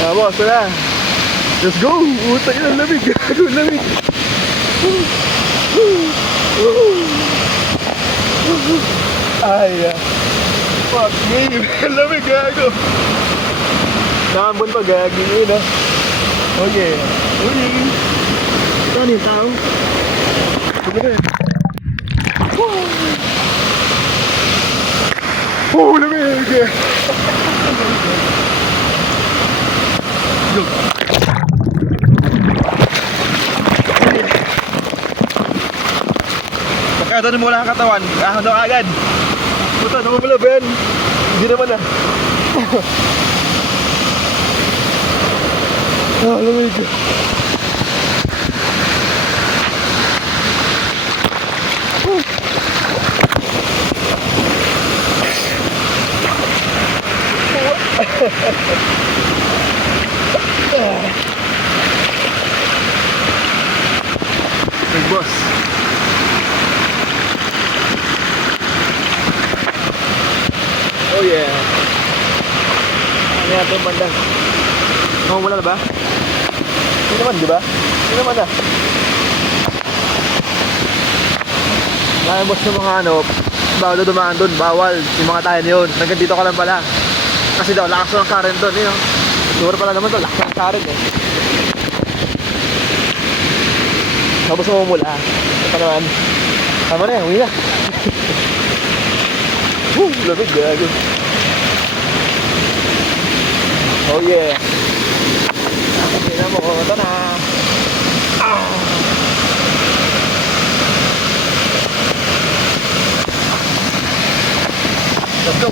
Boss, tara. Let's go! Utay na, lamig. Gago, lamig. Ay, fuck me. Lamig, gago. Nakambon pa, gagi yun, ah. Okay. Uy. Saan yung tao? Sige na. Oh, lamig. Pagkataon mo wala kang katawan, ahon daw agad. Puta, naman pala, Ben. Hindi naman ah. Lamig. Big boss. Oh yeah. Ano natin banda? Oh, wala na ba? Hindi naman, di ba? Hindi naman na. Kaya boss ng mga ano, bawal dumaan doon, bawal. Yung mga tayo na yun. Hanggang dito ka lang pala. Kasi daw, lakas ng current doon, eh. Siguro pala naman to, lakas ng current eh. Tapos mo mula. Ito naman. Tama na, uwi na. Lamig, gago. Oh yeah. Tingnan mo, ito na. Let's go.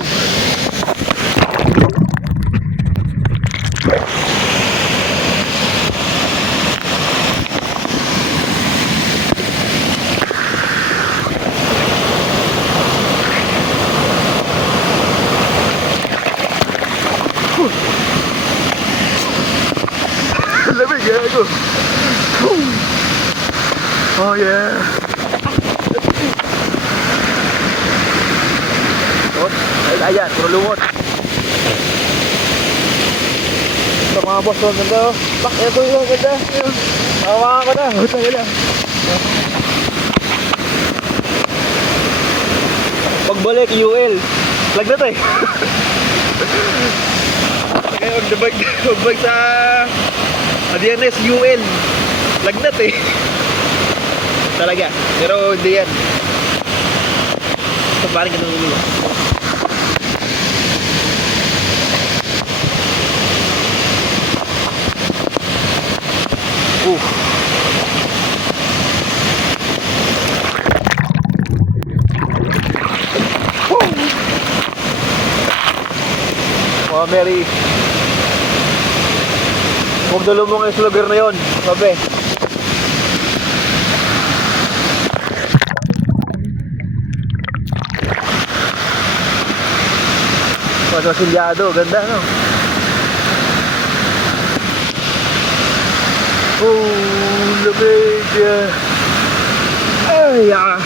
Lamig, gago. Oh yeah. Oh, ayan, puro lumot. Ito mga boss, oh, ganda oh. Bak, ito yung ganda. Mawakan ko na, hutang nila. Pagbalik, UL. Lag na tayo. Ngayon, magbag sa Adianes, UL. Lagnat eh. Talaga. Pero hindi yan. Ito parang ganun ulo. Oh, Mary. Huwag dalumong yung slugger na yun. Sabi. Masasilyado. Ganda, no? Oh, lamig. Ay, ah.